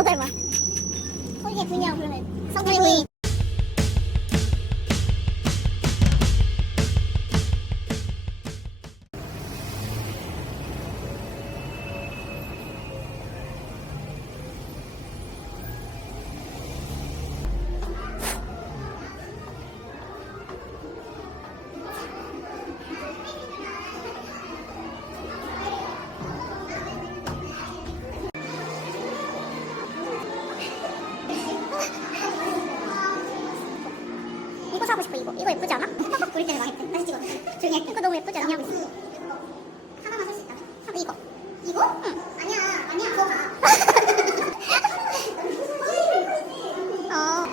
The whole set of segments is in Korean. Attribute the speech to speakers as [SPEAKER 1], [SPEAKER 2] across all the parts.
[SPEAKER 1] 너 닮아. 홀리의 부인이라고 부르면 성분이 너무 예쁘지 않냐 하나만 살 수 있다 사- 이거. 이거? 응. 아니야 아니야 그거 가 어.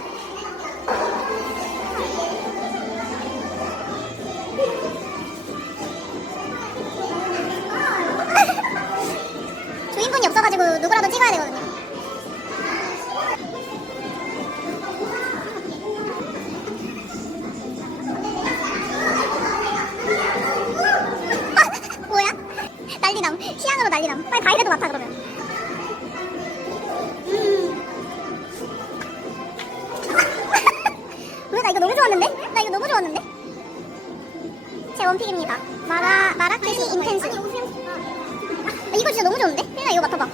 [SPEAKER 1] 주인분이 없어가지고 누구라도 찍어야 되거든요 나 이거 너무 좋았는데? 제 원픽입니다. 마라 마라케시 인텐스. 아, 이거 진짜 너무 좋은데? 혜나 이거 맡아봐.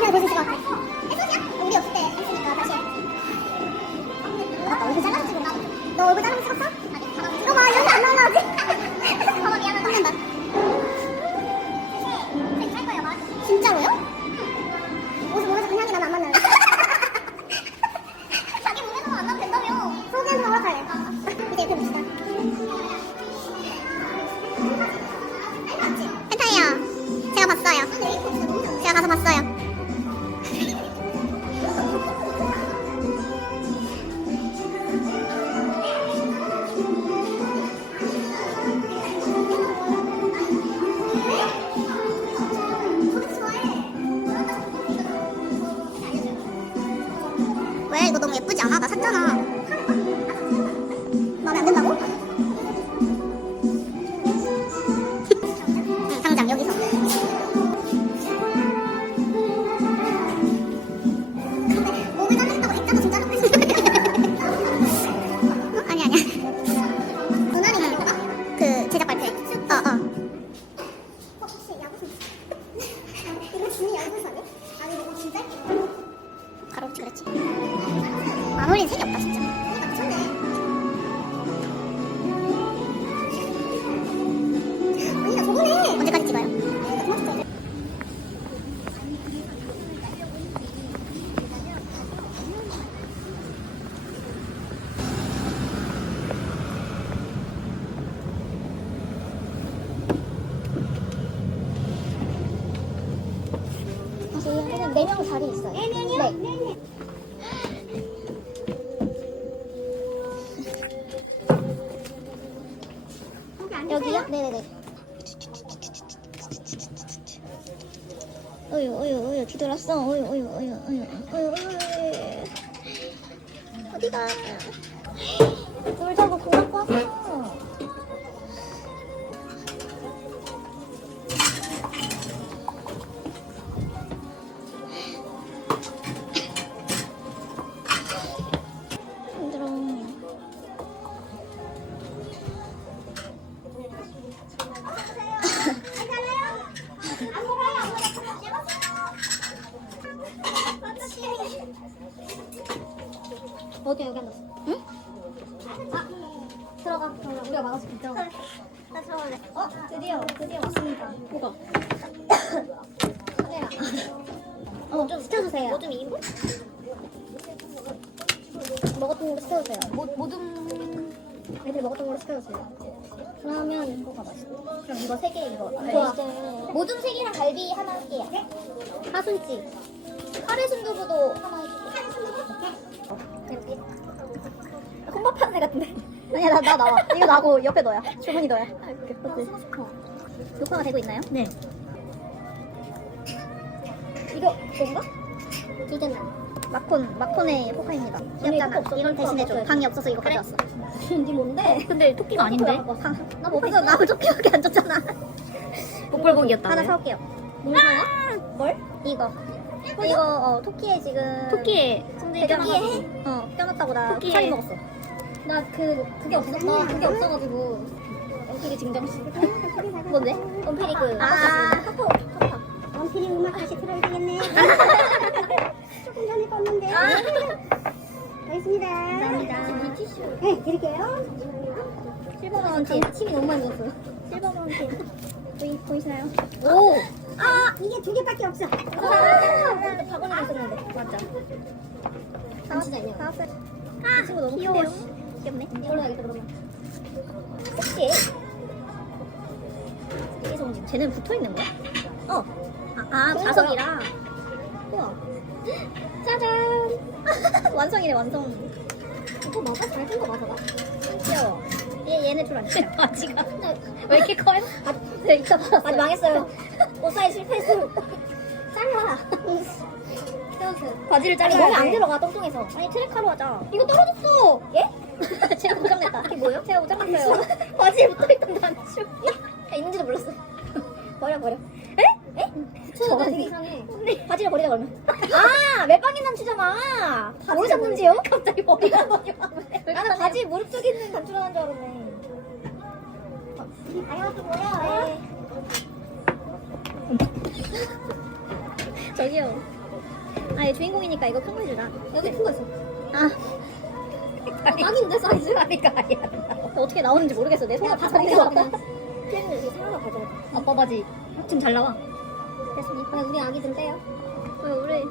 [SPEAKER 1] 편히 볼수 있을 것 같아. 우리 없을 때 했으니까 다시 해. 맞다, 얼굴 잘라서 찍었나? 너 얼굴 잘라서 찍었어? 안 어울린 색이 없다 진짜. 어유 어유 어유 뒤돌았어. 어유 어유 어유 어유 어유 어유. 어디가? 물 잡고 공 갖고 왔어. 들어가. 우리가 막아줄게. 들어가. 아, 나 들어갈래. 어? 드디어 드디어 왔습니다. 뭐가? 카메라. 어, 좀 시켜주세요. 뭐좀 입어? 먹었던 걸로 시켜주세요. 뭐, 뭐 모든 애들 먹었던 걸로 시켜주세요. 그러면 이거가 맛있어. 그럼 이거 세 개 이거. 아, 좋아. 모둠 뭐 세 개랑 갈비 하나 할게요. 네? 하순찌. 카레 순두부도 하나 해주세요. 어, 이렇게. 아, 혼밥하는 애 같은데.
[SPEAKER 2] 나 나와. 이거 나고 옆에 너야. 주문이 너야. 어때? 녹화가 되고 있나요?
[SPEAKER 3] 네.
[SPEAKER 4] 이거 뭔가? 이거는
[SPEAKER 2] 마콘 마콘의 포카입니다. 귀엽잖아. 이걸 대신해줘. 방이 없어서 이거 가져왔어.
[SPEAKER 4] 이게 뭔데?
[SPEAKER 3] 근데 토끼가 아닌데?
[SPEAKER 2] 나 뭐, 이거 나 조끼밖에 안 줬잖아.
[SPEAKER 3] 복불복이었다.
[SPEAKER 2] 하나 사올게요.
[SPEAKER 4] 뭘 사냐? 뭘?
[SPEAKER 2] 이거. 이거 어, 토끼에 지금
[SPEAKER 3] 토끼의
[SPEAKER 2] 배경
[SPEAKER 3] 토끼의
[SPEAKER 2] 하나 어 껴놨다고 나
[SPEAKER 3] 토끼의-
[SPEAKER 2] 살이 먹었어.
[SPEAKER 4] 나 그 그게 없어. 나 그게 없어가지고.
[SPEAKER 2] 원필이 증정식.
[SPEAKER 4] 뭔데? 원필이 그.
[SPEAKER 2] 아.
[SPEAKER 4] 카카오. 원필이 음악 다시 틀어야 되겠네. 조금 전에 껐는데. 알겠습니다.
[SPEAKER 2] 감사합니다.
[SPEAKER 4] 티슈. 네, 드릴게요.
[SPEAKER 2] 실버 마운틴.
[SPEAKER 4] 침이 너무 많이 묻었어.
[SPEAKER 2] 실버 마운틴. 보이 보이시나요?
[SPEAKER 4] 오! 아! 이게 두 개밖에 없어.
[SPEAKER 2] 아,
[SPEAKER 4] 바구니가 있었는데.
[SPEAKER 2] 맞아.
[SPEAKER 4] 잠시만 있네요.
[SPEAKER 2] 나왔어요. 아, 이 친구 너무
[SPEAKER 3] 귀여워.
[SPEAKER 2] 귀엽네.
[SPEAKER 4] 올라가겠다, 그러면.
[SPEAKER 2] 혹시 이게 쟤는 붙어 있는 거야? 어. 아, 아
[SPEAKER 4] 그런
[SPEAKER 2] 자석이랑. 우와. 짜잔. 완성이래 완성.
[SPEAKER 4] 이거 맞아? 잘된 거 맞아, 나.
[SPEAKER 2] 귀여워. 얘 얘네 줄 아니야?
[SPEAKER 3] 바지가 왜 이렇게 커요?
[SPEAKER 2] 아, 네, 이따 봤어요.
[SPEAKER 4] 아니, 망했어요. 옷 사이 실패했어. 잘라.
[SPEAKER 3] 바지를 잘라야
[SPEAKER 4] 여기 안
[SPEAKER 3] 돼.
[SPEAKER 4] 들어가, 똥똥해서.
[SPEAKER 2] 아니 트랙하러 하자.
[SPEAKER 4] 이거 떨어졌어! 예?
[SPEAKER 2] 제가 고장냈다.
[SPEAKER 4] 이게 뭐예요?
[SPEAKER 2] 제가 고장났어요.
[SPEAKER 4] 바지에 붙어있던 단추. 야, 있는지도 몰랐어. 버려, 버려. 에? 에? 붙여야 되게 이상해. 바지를 버리자, 그러면. 아! 멜빵인 단추잖아. 모르셨는지요?
[SPEAKER 2] 갑자기 머리가 머리
[SPEAKER 4] 나는 바지 무릎 쪽에 있는 단추라는 줄 알았네. 다녀왔고요.
[SPEAKER 2] 저기요. 아, 얘 주인공이니까 이거 큰 거 해주자.
[SPEAKER 4] 여기 큰 거 있어.
[SPEAKER 2] 아,
[SPEAKER 4] 딱인데 사이즈?
[SPEAKER 3] 아니가 아니야.
[SPEAKER 2] 어떻게 나오는지 모르겠어. 내 손을 다 잡는 게
[SPEAKER 4] 그냥
[SPEAKER 2] 같다.
[SPEAKER 4] 팬을 이렇게 하나 가져가.
[SPEAKER 3] 아빠 바지 지금 잘 나와.
[SPEAKER 2] 됐습니다.
[SPEAKER 4] 그냥 우리 아기 좀 떼요.
[SPEAKER 2] 왜 우리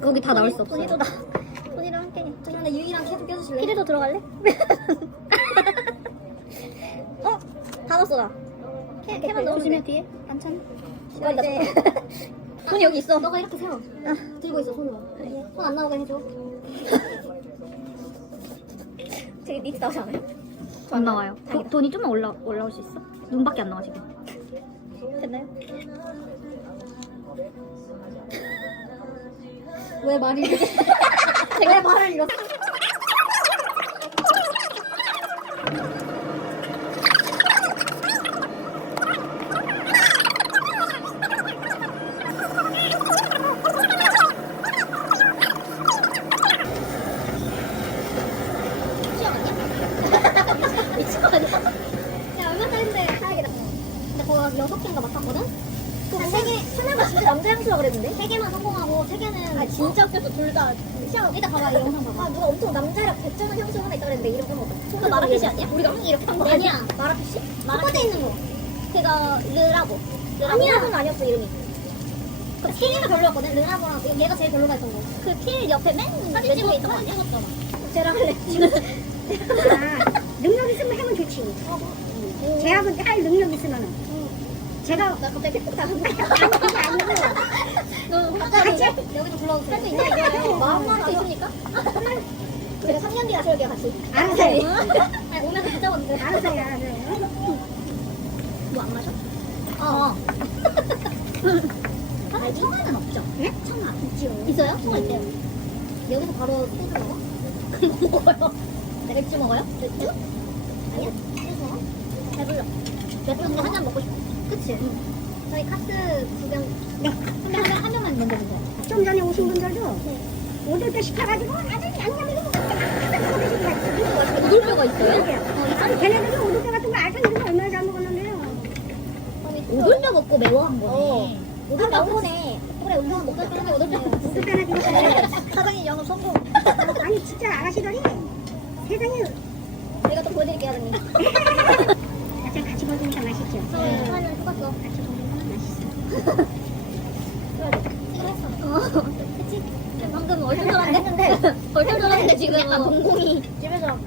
[SPEAKER 3] 거기 다 나올 수 없어.
[SPEAKER 2] 돈이도 나 돈이랑 함께.
[SPEAKER 4] 죄송한데 유이랑 캐도 껴주실래요?
[SPEAKER 2] 피리도 들어갈래? 어? 다 넣었어 나. 캐, 캐만 넣으면
[SPEAKER 3] 조심해
[SPEAKER 2] 돼.
[SPEAKER 3] 뒤에 반찬.
[SPEAKER 2] 나 이제 돈이 여기 있어.
[SPEAKER 4] 너가 이렇게 세워.
[SPEAKER 2] 아,
[SPEAKER 4] 들고 있어 손으로. 손 안 나오게 해줘.
[SPEAKER 2] 되게 니트 나오지 않아요?
[SPEAKER 3] 안 나와요. 도, 돈이 좀만 올라 올라올 수 있어? 눈밖에 안 나와 지금.
[SPEAKER 2] 됐나요?
[SPEAKER 4] 왜 말이 이렇게. 왜 말을 이렇게.
[SPEAKER 2] 미친 거 아니야?
[SPEAKER 4] 야, 얼마짜린데 사야겠다. 근데 그거 여섯 개인가 맡았거든? 그세 개, 하나가 진짜 남자 향수라 그랬는데? 세 개만 성공하고, 세 개는.
[SPEAKER 2] 아 진짜 웃겼어 둘다
[SPEAKER 4] 시험. 일단 봐봐, 이 영상 봐봐. 아, 누가 엄청 남자랑 배짱한 향수 하나 있다 그랬는데, 이름 까먹었다.
[SPEAKER 2] 그거 마라핏이 아니야? 우리가 이렇게 한 거 아니야?
[SPEAKER 4] 아니야. 마라피씨? 첫
[SPEAKER 2] 마라피씨.
[SPEAKER 4] 번째 있는 거.
[SPEAKER 2] 그거 르라고
[SPEAKER 4] 아니야. 는 아니었어, 이름이. 그 피리가 별로였거든? 르나보랑 그 얘가 제일 별로가 있던 거.
[SPEAKER 2] 그 필 옆에 맨
[SPEAKER 4] 사진 찍어 있던 거 아니야? 쟤랑 할래.
[SPEAKER 5] 아, 능력 있으면 하면 좋지. 제하고 할 능력 있으면은. 제가
[SPEAKER 4] 나 갑자기 팩폭 당한
[SPEAKER 5] 아니 그게 아니고
[SPEAKER 2] 너
[SPEAKER 4] 갑자기 여기 좀 불러주세요. 할수 있냐, 이거? 마음만 더 있습니까? 제가 3년 뒤에 하실게요, 같이.
[SPEAKER 5] 알아서요.
[SPEAKER 4] 아니, 오면 진짜 왔는데.
[SPEAKER 5] 알아서요, 알아서요.
[SPEAKER 2] 뭐안 마셔?
[SPEAKER 4] 어.
[SPEAKER 2] 아니 청아는 없죠?
[SPEAKER 5] 네?
[SPEAKER 4] 청아 있지요. 있어요? 청아 있대요. 여기서 바로 소주 먹어?
[SPEAKER 2] 먹어요 맥주 먹어요?
[SPEAKER 4] 맥주? 아니야? 소주 먹어?
[SPEAKER 2] 배불러 맥주 근데 한잔 먹고 싶어
[SPEAKER 4] 그치? 저희 카스.
[SPEAKER 2] 근데 한, 명- 한 명만 먼저 먹어
[SPEAKER 5] 좀 전에 오신 분들도 오돌 때 시켜가지고 아주 양념 이거 먹고
[SPEAKER 2] 오돌뼈가 있어요?
[SPEAKER 5] 아니 걔네들도 오돌 때 같은 거 알고 이거 얼마나 잘 먹었는데요.
[SPEAKER 2] 오돌뼈 먹고 매워한 거네
[SPEAKER 4] 어. 오돌 나온 거네. 그래, 게 오돌 빼.
[SPEAKER 5] 오돌 때나 지금
[SPEAKER 2] 사장님 영업 성공
[SPEAKER 5] 아니 진짜 아가씨들이 세상에
[SPEAKER 4] 제가 또 보여드릴게요, 선생님.
[SPEAKER 5] 약간 같이 먹으니까 맛있죠.
[SPEAKER 4] 네. 사장님 똑같어.
[SPEAKER 5] 같이 먹으니까 맛있어.
[SPEAKER 4] 찍어 했어.
[SPEAKER 2] 그치? 방금 얼떨떨한 했는데 얼떨떨한데 지금
[SPEAKER 4] 약간 동공이 집에서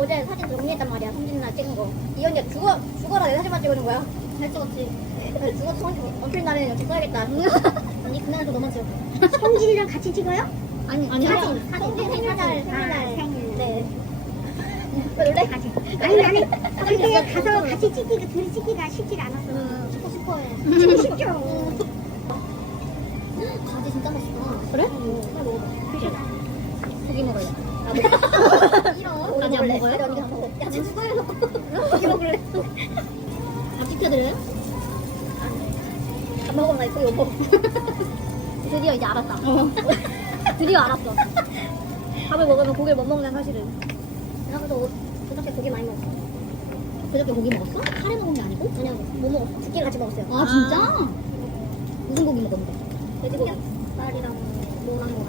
[SPEAKER 4] 어제 사진 정리했단 말이야. 성진 날 찍은 거. 이 언니가 죽어, 죽어라 내 사진만 찍는 거야. 잘 찍었지. 죽어 성진 어필 날에는 이렇게 써야겠다. 언니 그날도 너만 찍어.
[SPEAKER 5] 성진이랑 같이 찍어요?
[SPEAKER 4] 아니,
[SPEAKER 2] 아니,
[SPEAKER 4] 사진. 사진 생일날,
[SPEAKER 5] 아,
[SPEAKER 4] 생일날.
[SPEAKER 5] 생일.
[SPEAKER 4] 네.
[SPEAKER 6] 놀래?
[SPEAKER 5] 아니 아니 그때 가서 같이 찍기가 둘이 찍기가 쉽지 않았어.
[SPEAKER 6] 슈퍼 슈퍼해.
[SPEAKER 5] 지금 쉽죠.
[SPEAKER 6] 바지 진짜 맛있다.
[SPEAKER 2] 그래?
[SPEAKER 6] 빨리 먹어봐.
[SPEAKER 2] 고기 먹을래.
[SPEAKER 6] 이런.
[SPEAKER 2] 안 먹어요?
[SPEAKER 6] 아니, 언니가 먹어. 야, 진짜 떠요. 고기 먹을래?
[SPEAKER 2] 밥 시켜드려요?
[SPEAKER 6] 안 먹으면 나 이거 먹어.
[SPEAKER 2] 드디어 이제 알았다. 드디어 알았어. 밥을 먹으면 고기를 못 먹는 사실을.
[SPEAKER 6] 나도 그저께 고기 많이 먹었어.
[SPEAKER 2] 그저께 고기 먹었어? 카레 먹은 게 아니고?
[SPEAKER 6] 아니요, 못 먹었어. 두끼를 같이 먹었어요.
[SPEAKER 2] 아, 진짜? 무슨 고기 먹었는데?
[SPEAKER 6] 돼지고기 쌀이랑 노란 거랑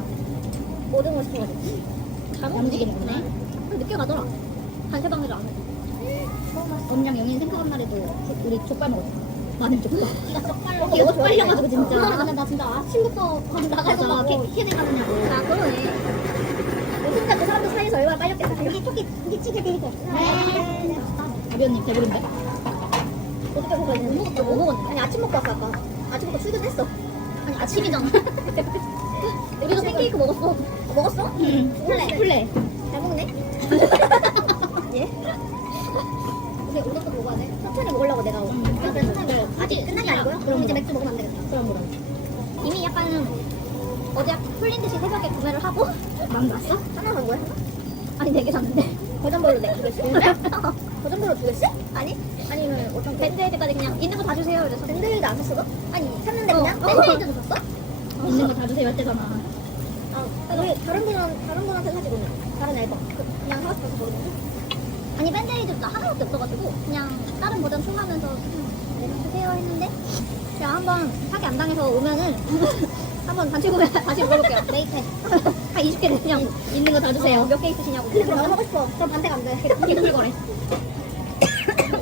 [SPEAKER 6] 모든 걸 시켜가지고.
[SPEAKER 2] 잘 움직이는 거네. 늦게 가더라. 한세 방울 안 해. 언니랑 영인 생각한 날에도 우리 족발 먹었어. 마늘 족발.
[SPEAKER 6] 네가
[SPEAKER 2] 어, 이거 쪽팔려가지고 진짜.
[SPEAKER 6] 아, 근데 나 진짜 아침부터 밥 나가서
[SPEAKER 2] 캐 가느냐고.
[SPEAKER 6] 아 그러네. 순간 그 사람들 사이에서 얼마나 빨렸겠어. 고기 토끼 고기 찌개 데리고. 네.
[SPEAKER 2] 아비언님 배부른데?
[SPEAKER 6] 어떻게 먹어야 돼? 못 먹었다. 못 먹었네. 아니 아침 먹고 왔어 아까. 아침 먹고 출근했어.
[SPEAKER 2] 아니 아침이잖아.
[SPEAKER 6] 우리도 팬케이크 먹었어. 어, 먹었어?
[SPEAKER 2] 응.
[SPEAKER 6] 플레.
[SPEAKER 2] 플레.
[SPEAKER 6] 예? 근데 오늘도 먹어야 돼. 천천히 먹으려고 내가.
[SPEAKER 2] 음.
[SPEAKER 6] 아, 그래 천천히 먹어. 아직 끝난 게 아니고요? 그럼 이제 맥주 먹으면 안 되겠다.
[SPEAKER 2] 그럼 그럼.
[SPEAKER 6] 이미 약간 어제 풀린 듯이 새벽에 구매를 하고
[SPEAKER 2] 맘 났어?
[SPEAKER 6] 하나 산 거야?
[SPEAKER 2] 아니 네 개 샀는데.
[SPEAKER 6] 버전별로 내두 개씩? 버전별로 두 개씩? 아니? 아니면 어떤 밴드에이드까지 그냥 있는 거 다 주세요 이래서 밴드에이드 안 샀어? 아니 샀는데 그냥?
[SPEAKER 2] 어.
[SPEAKER 6] 밴드에이드도 샀어?
[SPEAKER 2] 있는 거 다 주세요 했대잖아.
[SPEAKER 6] 아 다른 분은 다른 분한테 사지 그냥 다른 앨범 그- 그냥 하고 싶어서 모르는데 아니 밴드에이드도 나 하나밖에 없어가지고 그냥 다른 버전 통하면서 그냥 주세요 했는데 제가 한번 사기 안 당해서 오면은 한번 단체 구매 다시 물어볼게요 네이트 한 20개 그냥
[SPEAKER 2] 있는 거 다 주세요.
[SPEAKER 6] 몇 개 있으시냐고 근데 나도 하고 싶어 그럼 반대가 안돼
[SPEAKER 2] 이걸 거래.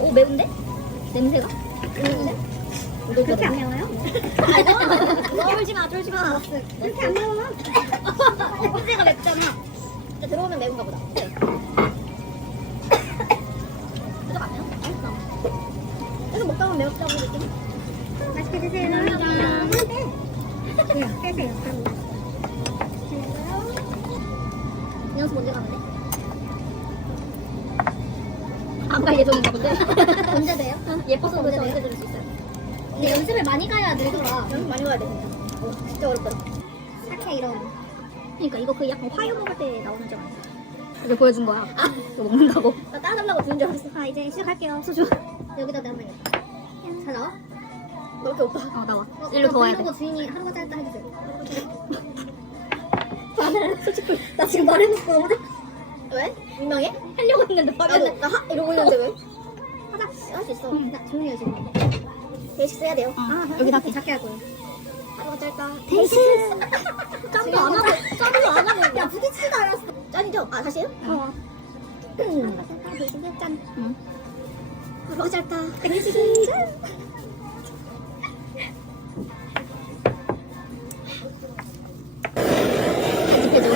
[SPEAKER 6] 오 매운데?
[SPEAKER 2] 냄새가?
[SPEAKER 6] 매운데?
[SPEAKER 5] 그렇게 안 매워요?
[SPEAKER 6] 쫄지 마 쫄지 마
[SPEAKER 5] 그렇게 안 매워.
[SPEAKER 6] 냄새가 맵잖아 근데 들어오면 매운가 보다 안 매워? 맛있어 계속 먹다 보면 매웠다고 느낌?
[SPEAKER 5] 맛있게 드세요.
[SPEAKER 6] 감사합니다.
[SPEAKER 5] 네, 빼세요.
[SPEAKER 6] 이 연습 언제 가는데?
[SPEAKER 2] 안 갈 예정인가 본데.
[SPEAKER 6] 언제 돼요?
[SPEAKER 2] 예뻐서
[SPEAKER 6] 언제
[SPEAKER 2] 그래서
[SPEAKER 6] 돼요?
[SPEAKER 2] 언제 들을 수 있어요.
[SPEAKER 6] 근데 연습을 많이 가야 늘더라 연습 많이 가야 돼 어, 진짜 어렵더라 사케 이런
[SPEAKER 2] 그러니까 이거 그 약간 화요 먹을 때 나오는 점 아니야? 이거 보여준 거야. 이거 먹는다고.
[SPEAKER 6] 나 따라달라고 주는 줄 알았어 아 이제 시작할게요 수주 여기다 내가 해야겠다 잘 나와? 너 이렇게 오빠
[SPEAKER 2] 어 나와.
[SPEAKER 6] 어,
[SPEAKER 2] 일로 더 와야 돼.
[SPEAKER 6] 주인이 하루가 짧다 해주세요. 나는 솔직히 나 지금 말해놓고 왜? 민망해?
[SPEAKER 2] 하려고 했는데
[SPEAKER 6] 나, 나 하, 이러고 있는데 왜? 하자 할수 있어. 나 조용히 해 지금. 베이식 써야 돼요.
[SPEAKER 2] 아, 여기 다
[SPEAKER 6] 작게 할 거예요. 짧다.
[SPEAKER 2] 베이식.
[SPEAKER 6] 짬도 안 하고 짬도 안 하고 야 부딪히지도 않았어. 짠이죠? 아 다시요? 어. 짧다. 베이식이야 짠.
[SPEAKER 2] 응.
[SPEAKER 6] 짧다. 베이식이 짠.
[SPEAKER 2] 편집해줘.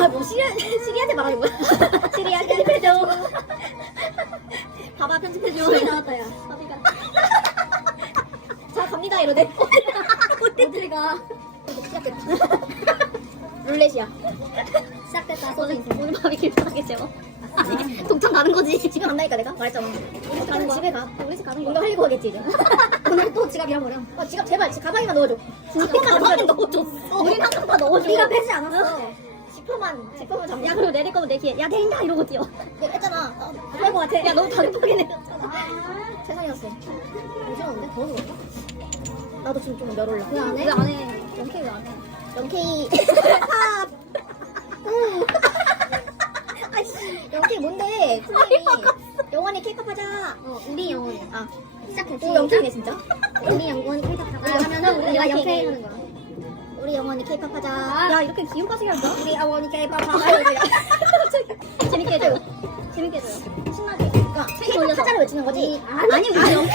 [SPEAKER 6] 아뭐 시리 시리한테 말하는 거야? 시리야 편집해줘. 봐봐 편집해줘. 시리 나왔다 야. 자 갑니다 이러네. 어딜 가? 시작됐다. 룰렛이야. 시작됐다. 소주.
[SPEAKER 2] 오늘 밤이 길편하게 재워. 아니, 동창 가는 거지.
[SPEAKER 6] 집에 간다니까 내가 말했잖아. 우리 가는 거야. 집에 가. 우리 집 가는 거. 뭔가 하려고 하겠지 이제. 오늘 또 지갑 잃어버려. 어 지갑 제발 지- 가방에만 넣어줘.
[SPEAKER 2] 가방에 넣어줬어.
[SPEAKER 6] 우리 한번다 넣어줘. 네가 빼지 않았어. 지퍼만 지퍼만 잡.
[SPEAKER 2] 야 그리고 내릴 거면 내기에 야 내린다 이러고 뛰어.
[SPEAKER 6] 내가 했잖아. 어, 할거 같아.
[SPEAKER 2] 야 너무 다급하게 내렸잖아.
[SPEAKER 6] 아, 세상이었어. 어지러운데? 더워서 그럴까? 나도 지금 좀 열 올라. 왜 안 해?
[SPEAKER 2] 왜 안 해? 영케이 왜 안 해?
[SPEAKER 6] 영케이. 아이씨. 영케이 뭔데? 영원히 케이팝 하자. 어, 우리 영원히. 아, 시작해. 오, 영케이네, 진짜. 우리 영원히 케이팝 하자. 아, 하면은 우리가 영케이 하는 거야. 우리 영원히 케이팝 하자.
[SPEAKER 2] 야 이렇게 기운 빠지게 할까?
[SPEAKER 6] 우리 영원히 케이팝 하자.
[SPEAKER 2] 재밌게 해줘요. 재밌게 해줘요. 신나게.
[SPEAKER 6] 그러니까 케이팝 하자를 외치는 거지?
[SPEAKER 2] 아니 우리 영.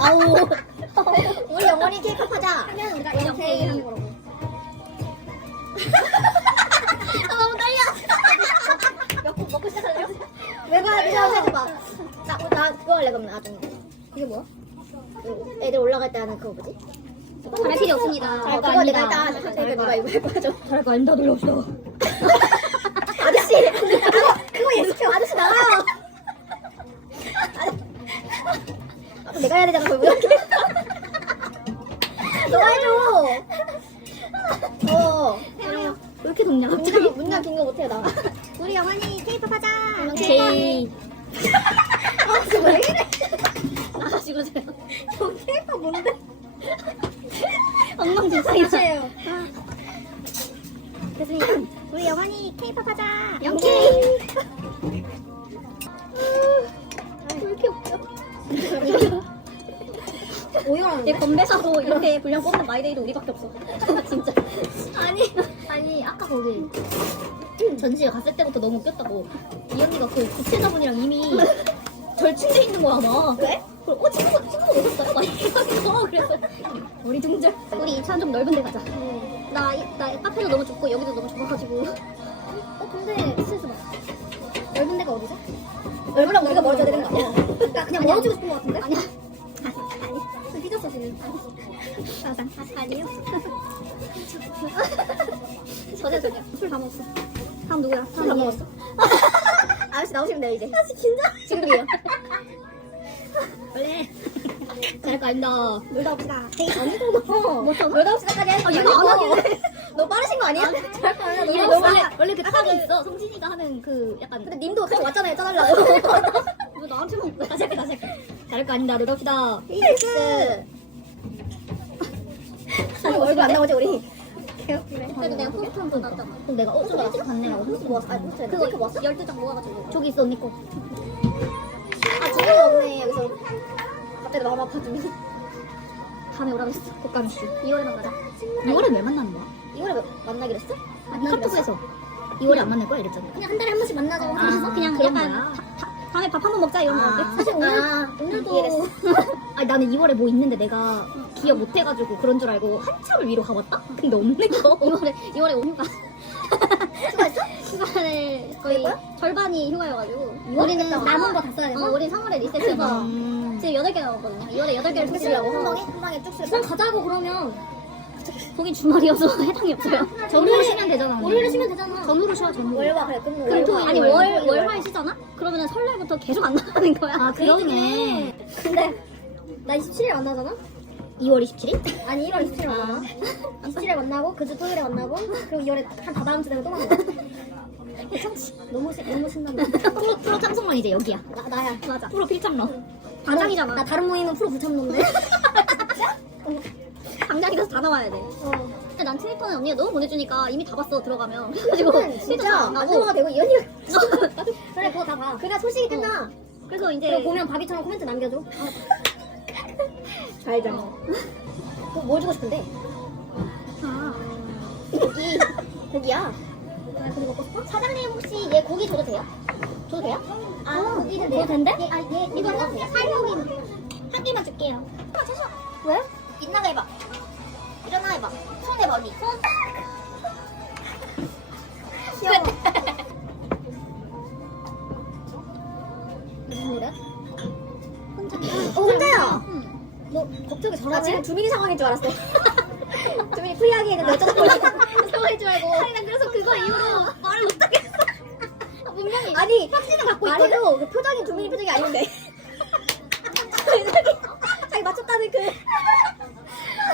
[SPEAKER 6] 아우. 우리 영원히 케이팝 하자. 하면 우리가 영케이. 하는 거라고.
[SPEAKER 2] 아 너무 떨려.
[SPEAKER 6] 먹고 먹고 시작할래요? 왜 봐? 내가 해봐. 나, 나 그거 할래 그러면 나중에. 그게 뭐야? 그 애들 올라갈 때 하는 그거 뭐지?
[SPEAKER 2] 잘할 필요 없습니다.
[SPEAKER 6] 어, 그거 내가 했다. 그러니까 누가 이거 할 거야? 저
[SPEAKER 2] 잘할 거 아닙니다. 놀러 옵시다.
[SPEAKER 6] 아저씨. 그거 그거 예술
[SPEAKER 2] 아저씨 나와요. 아, 그럼 내가 해야 되잖아 결국 이렇게. 너가 해줘. 어. 왜 이렇게 덥냐 갑자기? 문장 긴거 못해 나.
[SPEAKER 6] 우리 영원히 케이팝 하자.
[SPEAKER 2] 오케이. 아, 지금 왜 이래? 나가시고 세요. 저 케이팝 뭔데? 엉망진창이세요.
[SPEAKER 6] 됐습니다. 우리 영원히 케이팝 하자.
[SPEAKER 2] 영케. 왜 이렇게 웃겨? 오열하는 얘 건배사도 이렇게 분량 뽑는 마이데이도 우리밖에 없어. 진짜. 아니, 아니, 아까 거기 전시회 갔을 때부터 너무 웃겼다고. 이 언니가 그 구체자분이랑 이미 절친돼 있는 거야, 막. 왜? 그래, 어, 친구가, 친구가 오셨어요? 막 이러면서. 그래서, 우리 등절. 우리 2차는 좀 넓은 데 가자. 나, 이- 나 카페도 너무 좋고, 여기도 너무 좋아가지고. 어, 근데, 봐. 넓은 데가 어디죠? 넓으라고 우리가 멀어져야 되는 거 아니야? 그러니까 그냥 멀어지고 싶은 거 같은데? 아니야. 아니. 삐졌어, 지금. 맞아. 아, 아니요. 전혀, 전혀. 술다 먹었어. 다음 누구야? 술다 먹었어? 아저씨 나오시면 돼요, 이제. 아저씨 진짜? 지금이에요. 거 아닙니다. 놀다 옵시다. 아니고, 뭐. 놀다 옵시다까지 해. 아, 얘가 안 하길래. 너 빠르신 거 아니야? 잘할 거 아니야. 너 원래, 원래 그 탑이 있어. 성진이가 하는 그 약간. 근데 님도 같이 왔잖아요, 짜달라고. 왜 나한테만 다시 할게, 다시 할게. 잘할 거 아닙니다. 놀다 옵시다. 페이스. 아니, 얼굴 안 나오지, 우리? 그래도 내가 포스트 한번 나왔잖아. 그럼 내가 어, 좀 일찍 갔네라고 포스트 모았어. 아니, 포스트 그거 모았어? 12장 모아가지고. 저기 있어, 언니 거. 아, 없네, 여기서. 갑자기 마음 아파지면서. 다음에 오라고 했어, 독감 씨. 2월에 만나자.
[SPEAKER 4] 2월에 왜 만나는 거야?
[SPEAKER 2] 2월에 만나기로 했어? 카톡에서. 2월에 안 만날 거야, 이랬잖아. 그냥 한 달에 한 번씩 만나자고
[SPEAKER 4] 아,
[SPEAKER 2] 하면서 그냥
[SPEAKER 4] 그런
[SPEAKER 2] 약간
[SPEAKER 4] 거야?
[SPEAKER 2] 다, 다, 다음에 밥 한 번 먹자 이런
[SPEAKER 4] 아.
[SPEAKER 2] 건데. 사실 오늘, 오늘도. 아니, 나는 2월에 뭐 있는데 내가 기억 못 해가지고 그런 줄 알고 한참을 위로 가봤다? 근데 없는 거. 2월에, 2월에 온 휴가. 휴가를 거의 절반이 휴가여가지고. 우리는 남은 거 다 써야 돼서? 어, 우린 3월에 리셋해서.
[SPEAKER 4] 음.
[SPEAKER 2] 지금 8개 남았거든요. 2월에 8개를 쭉 쓰려고. 한 방에? 한 방에 쭉 쓰려고. 그럼 가자고 그러면. 거긴 주말이어서 해당이 없어요. 전후로 쉬면 되잖아. 월요일에 쉬면 되잖아. 전후로 쉬어, 전후로. 월화 그래, 끝나. 그럼 토 아니, 월, 월화에 쉬잖아? 그러면은 설날부터 계속 안 나가는 거야.
[SPEAKER 4] 아, 그러네.
[SPEAKER 2] 근데, 나 27일에 만나잖아? 2월 27일? 아니, 1월 27일 만나잖아? 27일에 만나고, 그 주 토요일에 만나고, 그리고 2월에 한 다다음 주 되면 또 만나. 괜찮지? 너무, 신- 너무 신난다.
[SPEAKER 4] 프로, 프로 참석만 이제 여기야.
[SPEAKER 2] 나, 나야. 맞아.
[SPEAKER 4] 프로 필참러.
[SPEAKER 2] 당장이잖아. 나 다른 모임은 프로 불참론데. 당장이라서 다 나와야 돼. 근데 난 트위터는 언니가 너무 보내주니까 이미 다 봤어 들어가면. 그래가지고 진짜 안 들어가 되고 이 언니가. 그래 그거 다 봐. 그래 소식이 끝나. 그래서 이제 그리고 보면 바비처럼 코멘트 남겨줘. 잘 자. 뭐 주고 싶은데? 아 고기 고기야. 아 고기 먹고 싶어? 사장님 혹시 얘 고기 줘도 돼요? 줘도 돼요? 아 고기는 돼요. 된대? 아, 얘 이거는 살고기 한 개만 줄게요. 아 죄송. 왜? 빛나가 해봐. 일어나 해봐. 손 해봐 언니. 손. 귀여워. 무슨 노래? 혼자. 어 혼자야. 너 걱정이 잘하네. 나 지금 주민이 상황인 줄 알았어. 주민이 프리하게 했는데 어쩌다 보니까 상황인 줄 알고. 아니 난 그래서 그거 이후로 말을 못하겠어. 분명히. 아니 확신을 갖고 있거든. 그 표정이 주민이 표정이 아닌데. 자기 맞췄다는 그.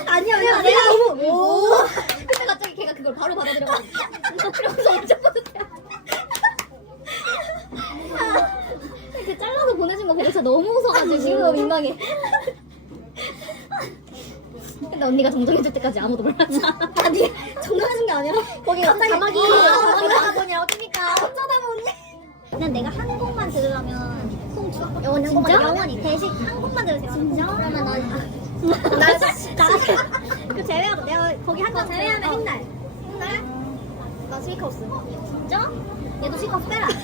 [SPEAKER 2] 아니야, 아니야. 내가 너무. 오. 근데 갑자기 걔가 그걸 바로 받아들여가지고. 그러면서 엄청 뿌듯해. 그 잘라서 보내준 거 진짜 너무 웃어가지고. 지금 민망해. 근데 언니가 정정해줄 때까지 아무도 몰랐잖아. 아니, 정정해준 게 아니라. 거기 갑자기 자막이. 자막이 뭐냐, 어떡니까. 어쩌다 보니. 난 내가 한 곡만 들으려면 송주. 영원 진짜? 영원히 대신 한 곡만 들으세요. 진짜? 그러면 난. 나, 나, 그 제외하고 내가 거기 한거 제외하면 흰날. 흰날? 나 스위카우스. 진짜? 얘도 스위카우스 빼라.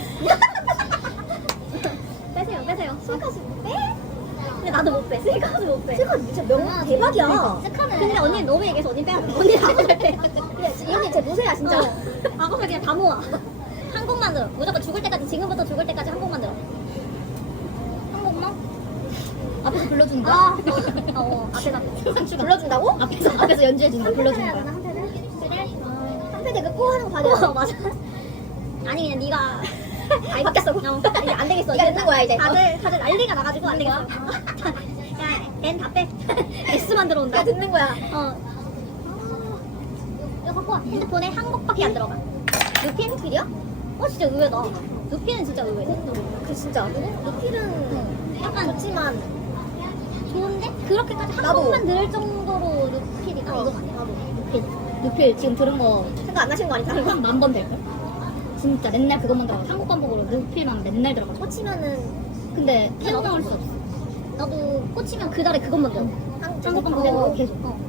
[SPEAKER 2] 빼세요, 빼세요. 스위카우스 빼? 근데 나도 못 빼. 스위카우스 못 빼. 스위카우스 진짜 명 대박이야. 근데 언니 너무 얘기해서 언니 빼야 돼. 언니 다잘 빼. 근데 이 언니 제 노세야 진짜. 악어를 그냥 다 모아. 한 곡만 들어. 무조건 죽을 때까지 지금부터 죽을 때까지 한 곡만 들어. 한 곡만? 앞에서 불러주는 거야? 아, 어, 앞에서 불러준다고? 앞에서 앞에서 연주해주는 거 불러주는 거야. 한 패드? 한 패드 그꼬 하는 거 봐줘. 어, 맞아. 아니 그냥 네가 아니 바뀌었어. 어. 이제 안 되겠어. 이제
[SPEAKER 6] 듣는 거야, 이제.
[SPEAKER 2] 다들 다들 난리가 나가지고 안 되겠어. 야N 다 빼. S만 들어온다.
[SPEAKER 6] 야 듣는 거야.
[SPEAKER 2] 어. 이거 갖고 와. 핸드폰에 한국밖에 안 들어가. 루피 루피야? 어 진짜 의외다. 루피는 진짜 의외네.
[SPEAKER 6] 그 진짜 루필은
[SPEAKER 2] 약간
[SPEAKER 6] 좋지만
[SPEAKER 2] 좋은데 그렇게까지 한
[SPEAKER 6] 나도.
[SPEAKER 2] 번만 들을 정도로.
[SPEAKER 6] 어,
[SPEAKER 2] 이거 아니야? 루필. 루필 지금 들은 거
[SPEAKER 6] 생각 안 나시는 거 아니야?
[SPEAKER 2] 한 만 번 될걸? 진짜 맨날 그것만 들어가. 한국 반복으로 루필만 맨날 들어가.
[SPEAKER 6] 꽂히면은
[SPEAKER 2] 근데 헤어나올 수 없어. 나도 꽂히면 그 달에 그것만 들어.
[SPEAKER 6] 한
[SPEAKER 2] 한국 반복으로
[SPEAKER 6] 어.
[SPEAKER 2] 계속. 어.